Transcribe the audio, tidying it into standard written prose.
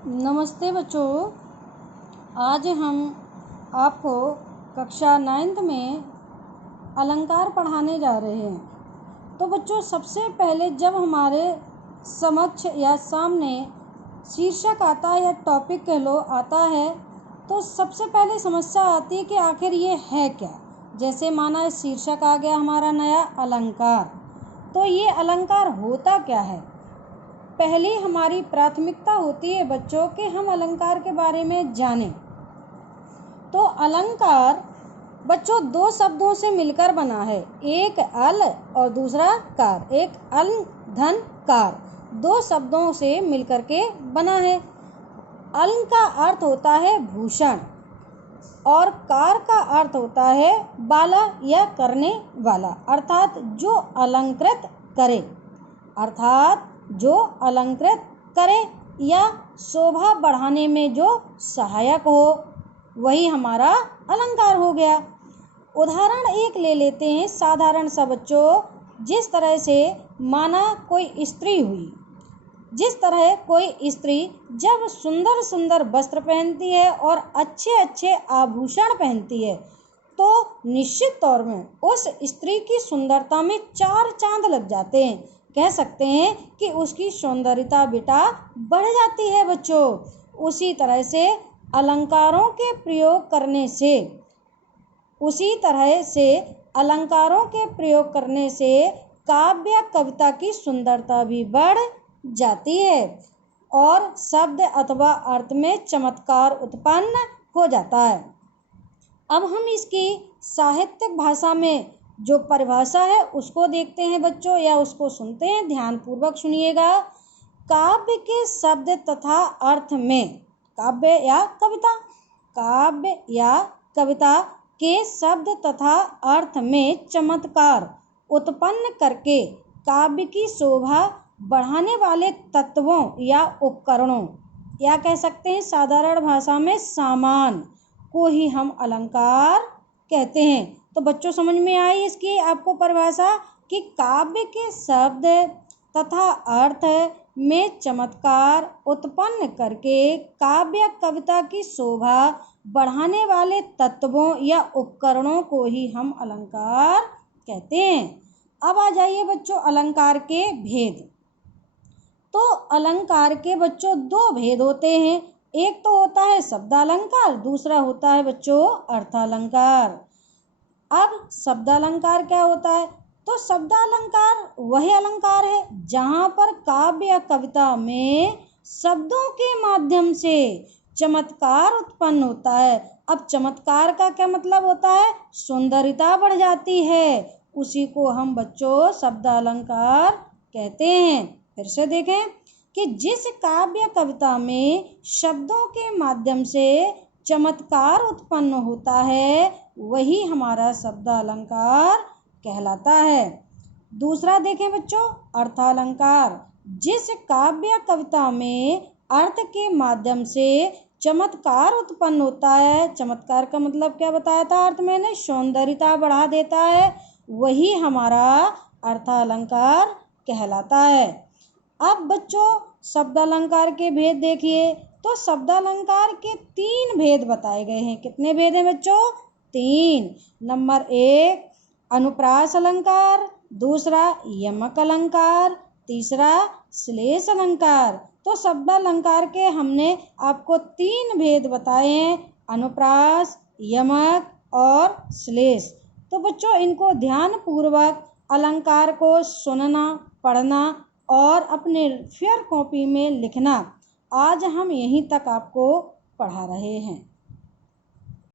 नमस्ते बच्चों। आज हम आपको कक्षा 9th में अलंकार पढ़ाने जा रहे हैं। तो बच्चों, सबसे पहले जब हमारे समक्ष या सामने शीर्षक आता है या टॉपिक कह लो आता है, तो सबसे पहले समस्या आती है कि आखिर ये है क्या। जैसे माना शीर्षक आ गया हमारा नया अलंकार, तो ये अलंकार होता क्या है। पहली हमारी प्राथमिकता होती है बच्चों कि हम अलंकार के बारे में जानें। तो अलंकार बच्चों दो शब्दों से मिलकर बना है, एक अल और दूसरा कार। एक अल धन कार, दो शब्दों से मिलकर के बना है। अल का अर्थ होता है भूषण और कार का अर्थ होता है बाला या करने वाला, अर्थात जो अलंकृत करे, अर्थात जो अलंकृत करे या शोभा बढ़ाने में जो सहायक हो, वही हमारा अलंकार हो गया। उदाहरण एक ले लेते हैं साधारण सा बच्चों। जिस तरह से माना कोई स्त्री हुई, जिस तरह कोई स्त्री जब सुंदर सुंदर वस्त्र पहनती है और अच्छे अच्छे आभूषण पहनती है, तो निश्चित तौर में उस स्त्री की सुंदरता में चार चांद लग जाते हैं। कह सकते हैं कि उसकी सौंदर्यता बेटा बढ़ जाती है बच्चों। उसी तरह से अलंकारों के प्रयोग करने से काव्य कविता की सुंदरता भी बढ़ जाती है और शब्द अथवा अर्थ में चमत्कार उत्पन्न हो जाता है। अब हम इसकी साहित्यिक भाषा में जो परिभाषा है उसको देखते हैं बच्चों, या उसको सुनते हैं। ध्यान पूर्वक सुनिएगा। काव्य के शब्द तथा अर्थ में, काव्य या कविता के शब्द तथा अर्थ में चमत्कार उत्पन्न करके काव्य की शोभा बढ़ाने वाले तत्वों या उपकरणों, या कह सकते हैं साधारण भाषा में सामान को ही हम अलंकार कहते हैं। तो बच्चों समझ में आई इसकी आपको परिभाषा कि काव्य के शब्द तथा अर्थ में चमत्कार उत्पन्न करके काव्य कविता की शोभा बढ़ाने वाले तत्वों या उपकरणों को ही हम अलंकार कहते हैं। अब आ जाइए बच्चों अलंकार के भेद। तो अलंकार के बच्चों दो भेद होते हैं। एक तो होता है शब्दालंकार, दूसरा होता है बच्चों अर्थालंकार। अब शब्दालंकार क्या होता है? तो शब्दालंकार वह अलंकार है जहाँ पर काव्य या कविता में शब्दों के माध्यम से चमत्कार उत्पन्न होता है। अब चमत्कार का क्या मतलब होता है? सौंदर्यता बढ़ जाती है, उसी को हम बच्चों शब्दालंकार कहते हैं। फिर से देखें कि जिस काव्य कविता में शब्दों के माध्यम से चमत्कार उत्पन्न होता है, वही हमारा शब्दालंकार कहलाता है। दूसरा देखें बच्चों अर्थालंकार। जिस काव्य कविता में अर्थ के माध्यम से चमत्कार उत्पन्न होता है, चमत्कार का मतलब क्या बताया था? अर्थ मैंने सौंदर्यता बढ़ा देता है, वही हमारा अर्थालंकार कहलाता है। अब बच्चों शब्दालंकार के भेद देखिए। तो शब्दालंकार के 3 भेद बताए गए हैं। कितने भेद हैं बच्चों? 3। नंबर 1 अनुप्रास अलंकार, दूसरा यमक अलंकार, तीसरा श्लेष अलंकार। तो शब्दालंकार के हमने आपको 3 भेद बताए हैं, अनुप्रास, यमक और श्लेष। तो बच्चों इनको ध्यान पूर्वक अलंकार को सुनना, पढ़ना और अपने फेयर कॉपी में लिखना। आज हम यहीं तक आपको पढ़ा रहे हैं।